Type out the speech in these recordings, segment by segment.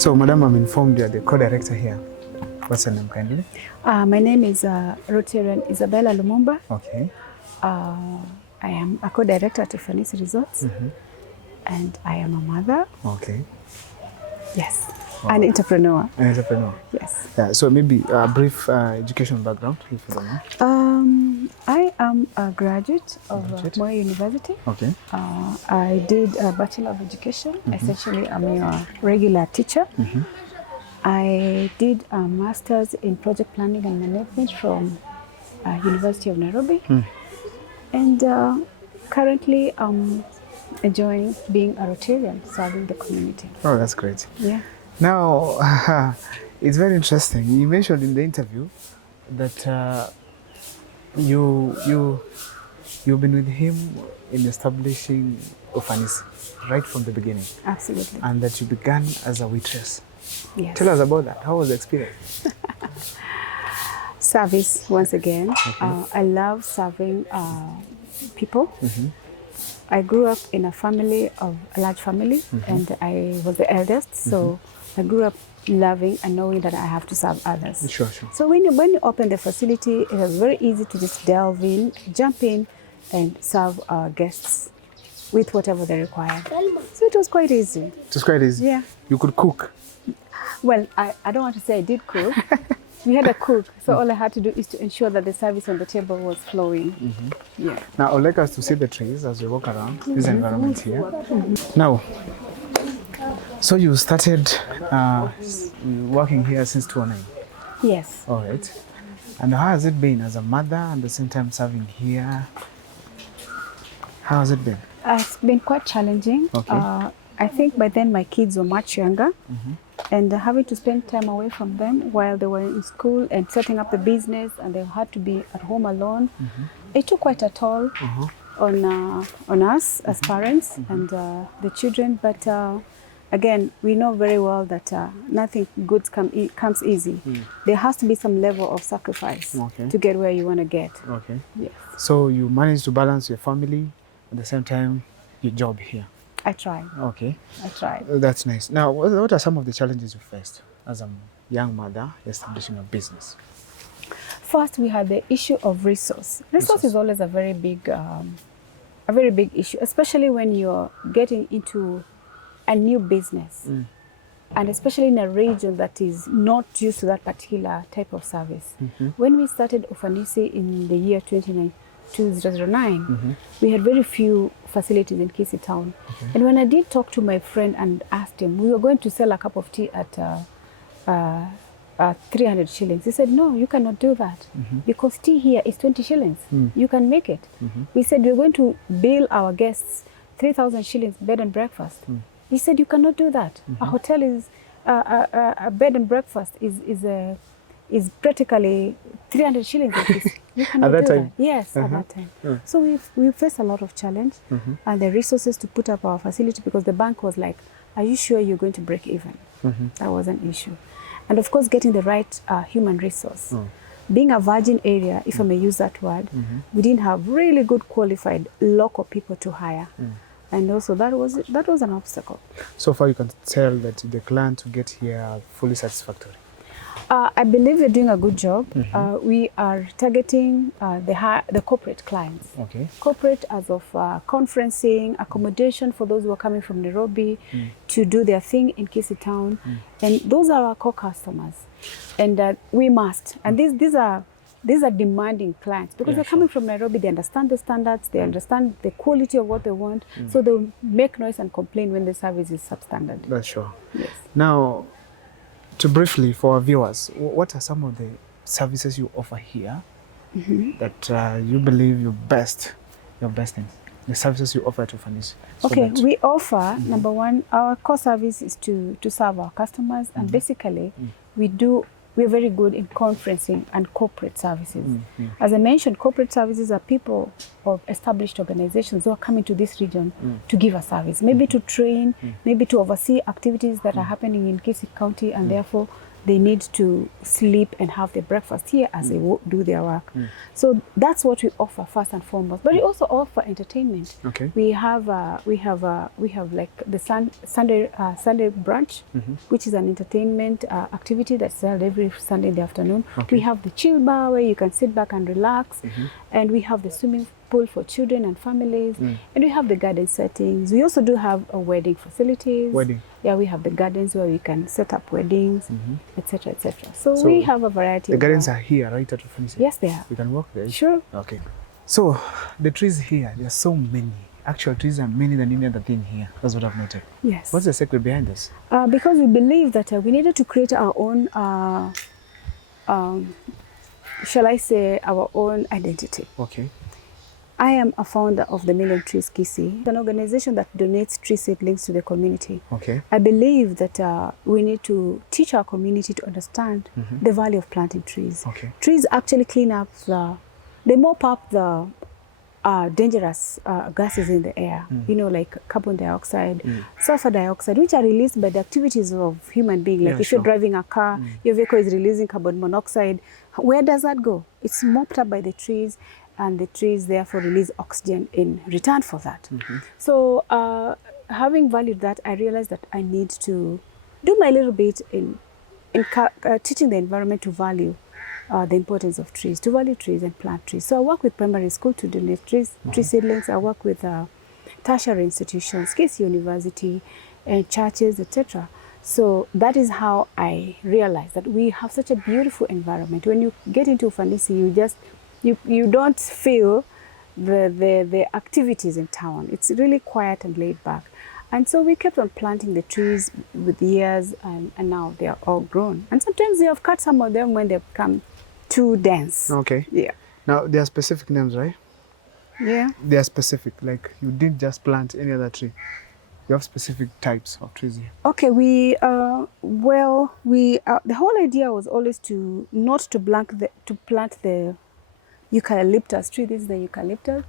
So, Madam, I'm informed you are the co-director here. What's your name, kindly? My name is Rotarian Isabella Lumumba. Okay. I am a co-director at Ufanisi Resorts, and I am a mother. Okay. Yes, an entrepreneur. An entrepreneur. Yes. Yeah. So maybe a brief education background, if you don't know. I am a graduate of Moi University. Okay. I did a Bachelor of Education. Essentially, I'm a regular teacher. I did a Master's in Project Planning and Management from University of Nairobi. And currently, I'm enjoying being a Rotarian, serving the community. Oh, that's great. Yeah. Now, it's very interesting. You mentioned in the interview that you've been with him in establishing Ufanisi right from the beginning. Absolutely. And that you began as a waitress. Yes. Tell us about that. How was the experience? Service, once again. I love serving people. I grew up in a large family, and I was the eldest. So I grew up loving and knowing that I have to serve others. Sure. So when you open the facility, it was very easy to just delve in, jump in, and serve our guests with whatever they required. So it was quite easy. It was quite easy? Yeah. You could cook? Well, I don't want to say I did cook. We had a cook, so all I had to do is to ensure that the service on the table was flowing. Yeah. Now, I'd like us to see the trees as we walk around this environment here. Now, so you started working here since 2009? Yes. All right. And how has it been as a mother and at the same time serving here? How has it been? It's been quite challenging. Okay. I think by then my kids were much younger, and having to spend time away from them while they were in school and setting up the business, and they had to be at home alone. It took quite a toll on us as parents and the children. But again, we know very well that nothing good comes easy. There has to be some level of sacrifice to get where you want to get. Okay. Yes. So you managed to balance your family at the same time your job here? I tried. Okay. I tried. That's nice. Now, what are some of the challenges you faced as a young mother establishing a business? First, we had the issue of resource. Resource is always a very big issue, especially when you're getting into a new business, and especially in a region that is not used to that particular type of service. When we started Ufanisi in the year 2009, we had very few facilities in Kisii town. And when I did talk to my friend and asked him, we were going to sell a cup of tea at 300 shillings. He said, no, you cannot do that because tea here is 20 shillings. You can make it. We said, we're going to bill our guests 3,000 shillings bed and breakfast. He said, you cannot do that. A hotel is, a bed and breakfast is practically 300 shillings. You cannot At that do time? that. Yes, at that time. So we faced a lot of challenge and the resources to put up our facility, because the bank was like, are you sure you're going to break even? That was an issue. And of course, getting the right human resource. Being a virgin area, if I may use that word, we didn't have really good qualified local people to hire. And also that was an obstacle. So far you can tell that the client to get here are fully satisfactory? I believe we're doing a good job. We are targeting the corporate clients. Okay. Corporate as of conferencing, accommodation for those who are coming from Nairobi to do their thing in Kisii town. And those are our core customers. And we must. And these are demanding clients, because they're coming from Nairobi, they understand the standards, they understand the quality of what they want. So they'll make noise and complain when the service is substandard. That's sure. Yes. Now, to briefly for our viewers, what are some of the services you offer here that you believe you're best in? The services you offer to Ufanisi. Okay, we offer, number one, our core service is to serve our customers, and basically we're very good in conferencing and corporate services. As I mentioned, corporate services are people of established organizations who are coming to this region to give a service, maybe to train, maybe to oversee activities that are happening in Kisii County, and therefore they need to sleep and have their breakfast here as they do their work. So that's what we offer first and foremost. But we also offer entertainment. Okay. We have like the Sunday brunch, which is an entertainment activity that's held every Sunday in the afternoon. Okay. We have the chill bar where you can sit back and relax, and we have the swimming pool for children and families, and we have the garden settings. We also do have a wedding facilities. Wedding. Yeah, we have the gardens where we can set up weddings, etc., etc. So we have a variety. The gardens are here, right at Ufanisi? Yes, they are. We can walk there. Sure. Okay. So the trees here, there are so many. Actual trees are many than any other thing here. That's what I've noted. Yes. What's the secret behind this? Because we believe that we needed to create our own, shall I say, our own identity. Okay. I am a founder of the Million Trees Kisii, an organization that donates tree seedlings to the community. Okay. I believe that we need to teach our community to understand the value of planting trees. Okay. Trees actually clean up they mop up the dangerous gases in the air, you know, like carbon dioxide, sulfur dioxide, which are released by the activities of human beings. Like if you're driving a car, your vehicle is releasing carbon monoxide. Where does that go? It's mopped up by the trees, and the trees therefore release oxygen in return for that. So having valued that, I realized that I need to do my little bit in teaching the environment to value the importance of trees, to value trees and plant trees. So I work with primary school to donate trees, tree seedlings. I work with tertiary institutions, Case University, and churches, etc. So that is how I realized that we have such a beautiful environment. When you get into Ufanisi, you don't feel the activities in town. It's really quiet and laid back. And so we kept on planting the trees with years, and now they are all grown. And sometimes we have cut some of them when they become too dense. Okay. Yeah. Now, there are specific names, right? Yeah. They are specific, like you didn't just plant any other tree. You have specific types of trees here. Okay, the whole idea was always to plant the eucalyptus tree. This is the eucalyptus,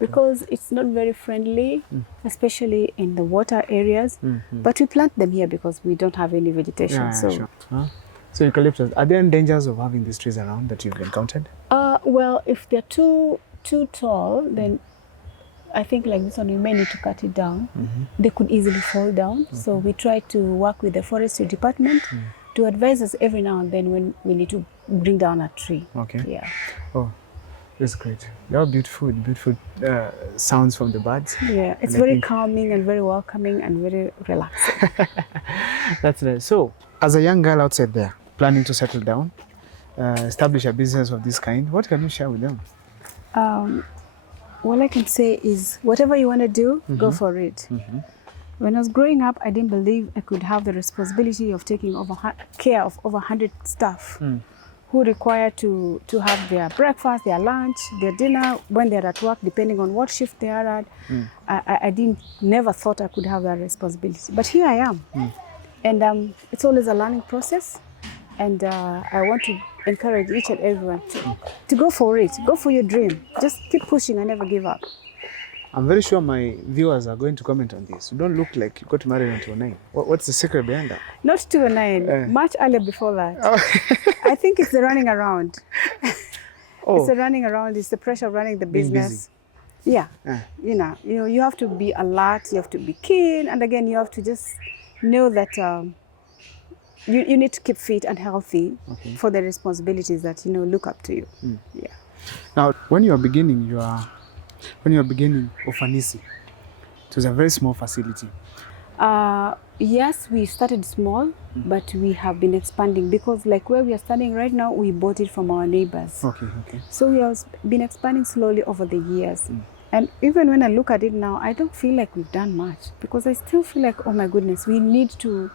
because it's not very friendly, especially in the water areas. But we plant them here because we don't have any vegetation. Yeah, sure. So eucalyptus, are there any dangers of having these trees around that you've encountered? Well, if they're too tall, then I think like this one, we may need to cut it down. They could easily fall down. So we try to work with the forestry department to advise us every now and then when we need to bring down a tree. Okay. Yeah. Oh, that's great. They are beautiful sounds from the birds. Yeah, it's very calming and very welcoming and very relaxing. That's nice. So, as a young girl outside there, planning to settle down, establish a business of this kind, what can you share with them? All I can say is whatever you want to do, go for it. When I was growing up, I didn't believe I could have the responsibility of taking care of over 100 staff who require to have their breakfast, their lunch, their dinner when they're at work, depending on what shift they are at. I never thought I could have that responsibility. But here I am. And it's always a learning process. And I want to encourage each and everyone to go for it. Go for your dream. Just keep pushing and never give up. I'm very sure my viewers are going to comment on this. You don't look like you got married on 209. What's the secret behind that? Not 209, much earlier before that. I think it's the running around. It's the running around, it's the pressure of running the business. Yeah. You have to be alert, you have to be keen, and again, you have to just know that you need to keep fit and healthy for the responsibilities that, look up to you. Yeah. Now, when you are beginning Ufanisi, it was a very small facility. Yes, we started small, but we have been expanding because like where we are standing right now, we bought it from our neighbors. Okay. So we have been expanding slowly over the years. And even when I look at it now, I don't feel like we've done much because I still feel like, oh my goodness, we need to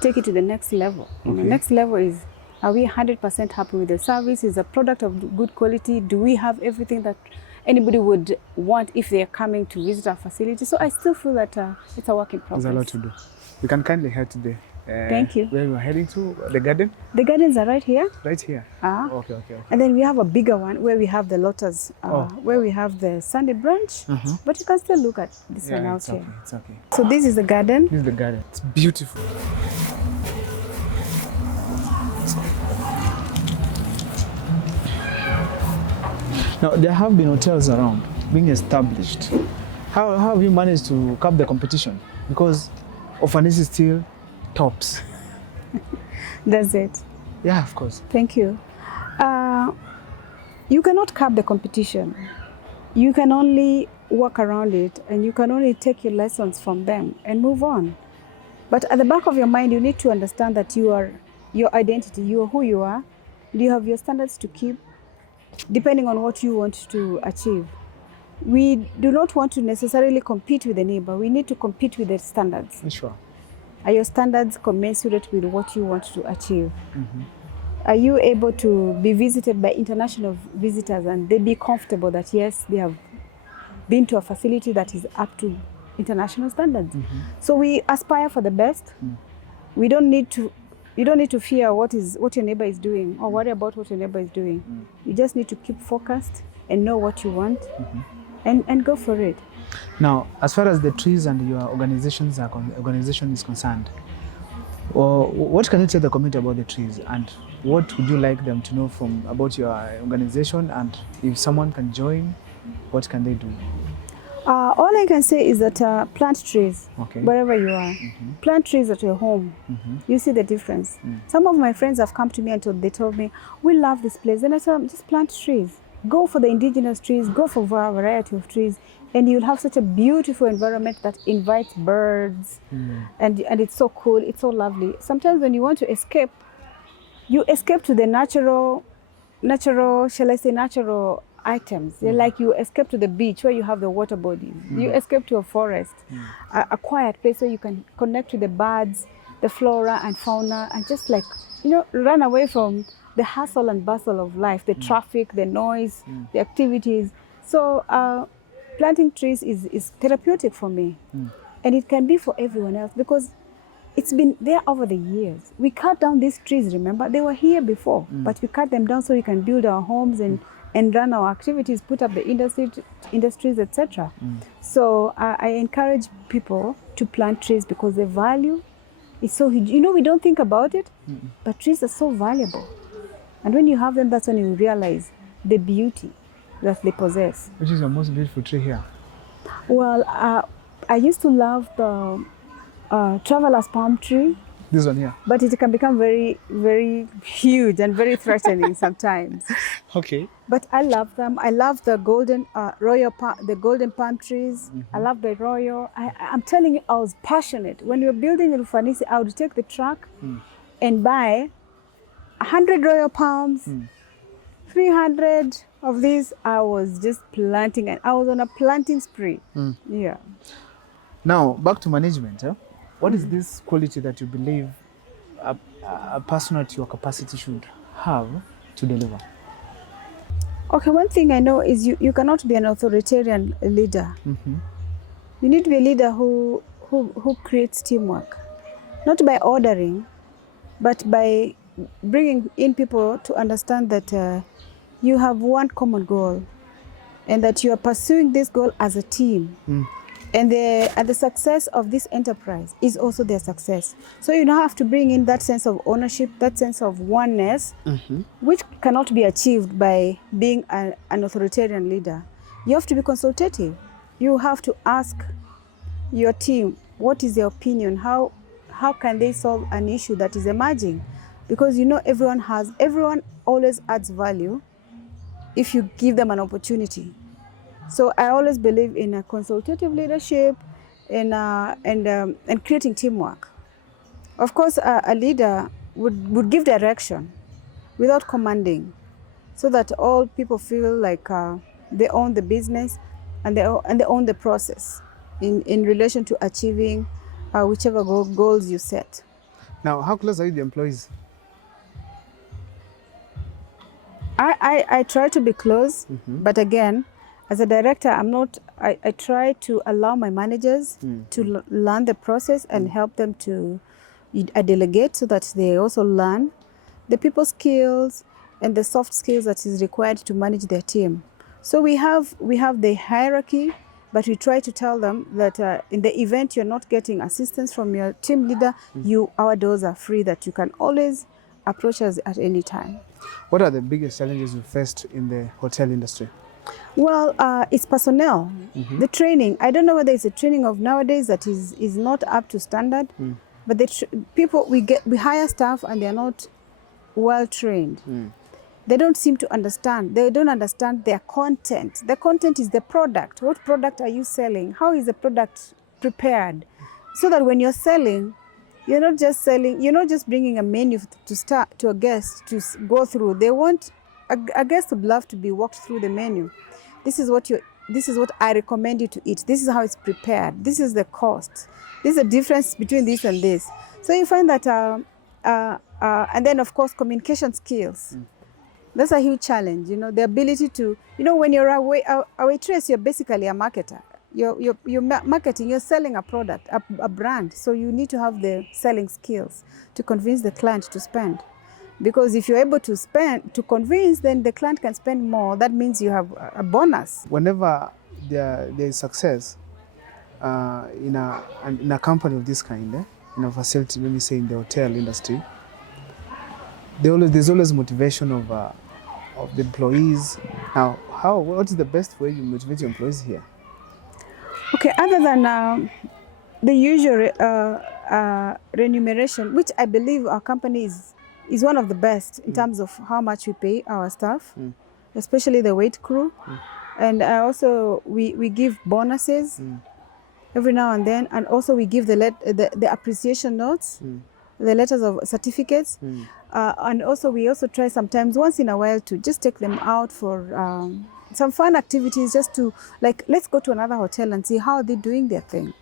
take it to the next level. The next level is, are we 100% happy with the service? Is the product of good quality? Do we have everything that anybody would want if they are coming to visit our facility? So I still feel that it's a work in progress. There's a lot to do. You can kindly head to the Thank you. Where we are heading to, the garden? The gardens are right here. Right here? Okay. And then we have a bigger one where we have the lotus, where we have the Sunday branch. But you can still look at this one out here. It's okay. So this is the garden. This is the garden. It's beautiful. Now, there have been hotels around being established. How have you managed to cap the competition? Because Ufanisi still tops. That's it. Yeah, of course. Thank you. You cannot cap the competition. You can only work around it, and you can only take your lessons from them and move on. But at the back of your mind, you need to understand that you are your identity, you are who you are, and you have your standards to keep depending on what you want to achieve. We do not want to necessarily compete with the neighbor. We need to compete with the standards. Sure. Are your standards commensurate with what you want to achieve? Are you able to be visited by international visitors and they be comfortable that yes, they have been to a facility that is up to international standards? So we aspire for the best. We don't need to. You don't need to fear what your neighbor is doing or worry about what your neighbor is doing. You just need to keep focused and know what you want and go for it. Now, as far as the trees and your organization is concerned, what can you tell the community about the trees, and what would you like them to know about your organization? And if someone can join, what can they do? All I can say is that plant trees wherever you are. Plant trees at your home. You see the difference. Some of my friends have come to me and they told me, we love this place. And I told them, just plant trees. Go for the indigenous trees, go for a variety of trees, and you'll have such a beautiful environment that invites birds. And it's so cool, it's so lovely. Sometimes when you want to escape, you escape to the natural, shall I say, natural items. Like you escape to the beach where you have the water bodies. You escape to a forest, a quiet place where you can connect with the birds, the flora and fauna, and just like, run away from the hustle and bustle of life, the traffic, the noise, the activities. So planting trees is therapeutic for me. And it can be for everyone else because it's been there over the years. We cut down these trees, remember? They were here before, but we cut them down so we can build our homes and run our activities, put up the industries, etc. So I encourage people to plant trees because the value is so huge. We don't think about it, but trees are so valuable. And when you have them, that's when you realize the beauty that they possess. Which is the most beautiful tree here? Well, I used to love the traveler's palm tree. This one here? But it can become very, very huge and very threatening sometimes. Okay. But I love them. I love the golden palm trees. I love the royal. I'm telling you, I was passionate. When we were building in Ufanisi, I would take the truck and buy 100 royal palms, 300 of these. I was just planting, and I was on a planting spree. Yeah. Now, back to management. What is this quality that you believe a person at your capacity should have to deliver? Okay, one thing I know is you cannot be an authoritarian leader. You need to be a leader who creates teamwork, not by ordering, but by bringing in people to understand that you have one common goal and that you are pursuing this goal as a team. And the success of this enterprise is also their success. So you now have to bring in that sense of ownership, that sense of oneness, which cannot be achieved by being an authoritarian leader. You have to be consultative. You have to ask your team, what is their opinion? How can they solve an issue that is emerging? Because everyone always adds value if you give them an opportunity. So I always believe in a consultative leadership and creating teamwork. Of course, a leader would give direction without commanding, so that all people feel like they own the business and they own the process in relation to achieving whichever goals you set. Now, how close are you to the employees? I try to be close, but again, as a director, I try to allow my managers to learn the process and help them to delegate so that they also learn the people skills and the soft skills that is required to manage their team. So we have the hierarchy, but we try to tell them that in the event you're not getting assistance from your team leader, our doors are free, that you can always approach us at any time. What are the biggest challenges you faced in the hotel industry? Well, it's personnel. The training, I don't know whether it's a training of nowadays that is not up to standard, but people, we hire staff and they're not well trained. They don't seem to understand. They don't understand their content. The content is the product. What product are you selling? How is the product prepared? So that when you're selling, you're not just selling, you're not just bringing a menu to a guest to go through. They want, a guest would love to be walked through the menu. This is what I recommend you to eat. This is how it's prepared. This is the cost. This is the difference between this and this. So you find that, and then of course, communication skills. That's a huge challenge, you know, the ability to, you know, when you're a waitress, you're basically a marketer. You're marketing, you're selling a product, a brand. So you need to have the selling skills to convince the client to spend. Because if you're able to convince, then the client can spend more. That means you have a bonus. Whenever there is success in a company of this kind, in a facility, let me say in the hotel industry, there's always motivation of the employees. Now, what is the best way you motivate your employees here? Okay, other than the usual remuneration, which I believe our company is one of the best in terms of how much we pay our staff, especially the wait crew. And also we give bonuses every now and then, and also we give the appreciation notes, the letters of certificates, and also we also try sometimes once in a while to just take them out for some fun activities, just to, like, let's go to another hotel and see how they're doing their thing.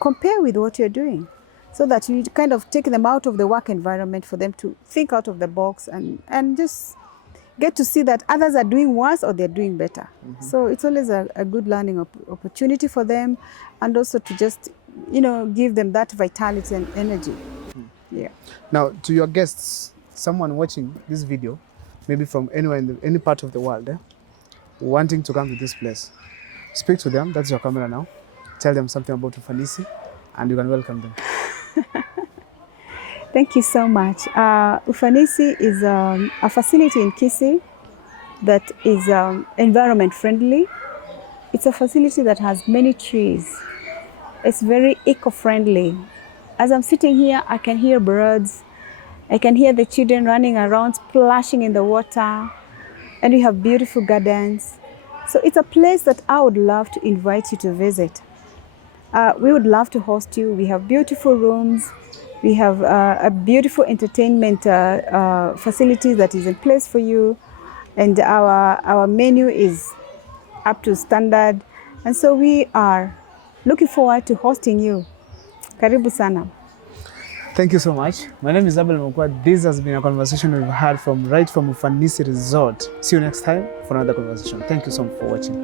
Compare with what you're doing, so that you kind of take them out of the work environment for them to think out of the box and just get to see that others are doing worse or they're doing better. So it's always a good learning opportunity for them, and also to just, you know, give them that vitality and energy. Yeah. Now, to your guests, someone watching this video, maybe from anywhere in any part of the world, wanting to come to this place, speak to them. That's your camera now. Tell them something about Ufanisi, and you can welcome them. Thank you so much. Ufanisi is a facility in Kisii that is environment friendly. It's a facility that has many trees. It's very eco-friendly. As I'm sitting here, I can hear birds. I can hear the children running around, splashing in the water. And we have beautiful gardens. So it's a place that I would love to invite you to visit. We would love to host you. We have beautiful rooms. We have a beautiful entertainment facility that is in place for you. And our menu is up to standard. And so we are looking forward to hosting you. Karibu sana. Thank you so much. My name is Abel Mokwa. This has been a conversation we've had from Ufanisi Resort. See you next time for another conversation. Thank you so much for watching.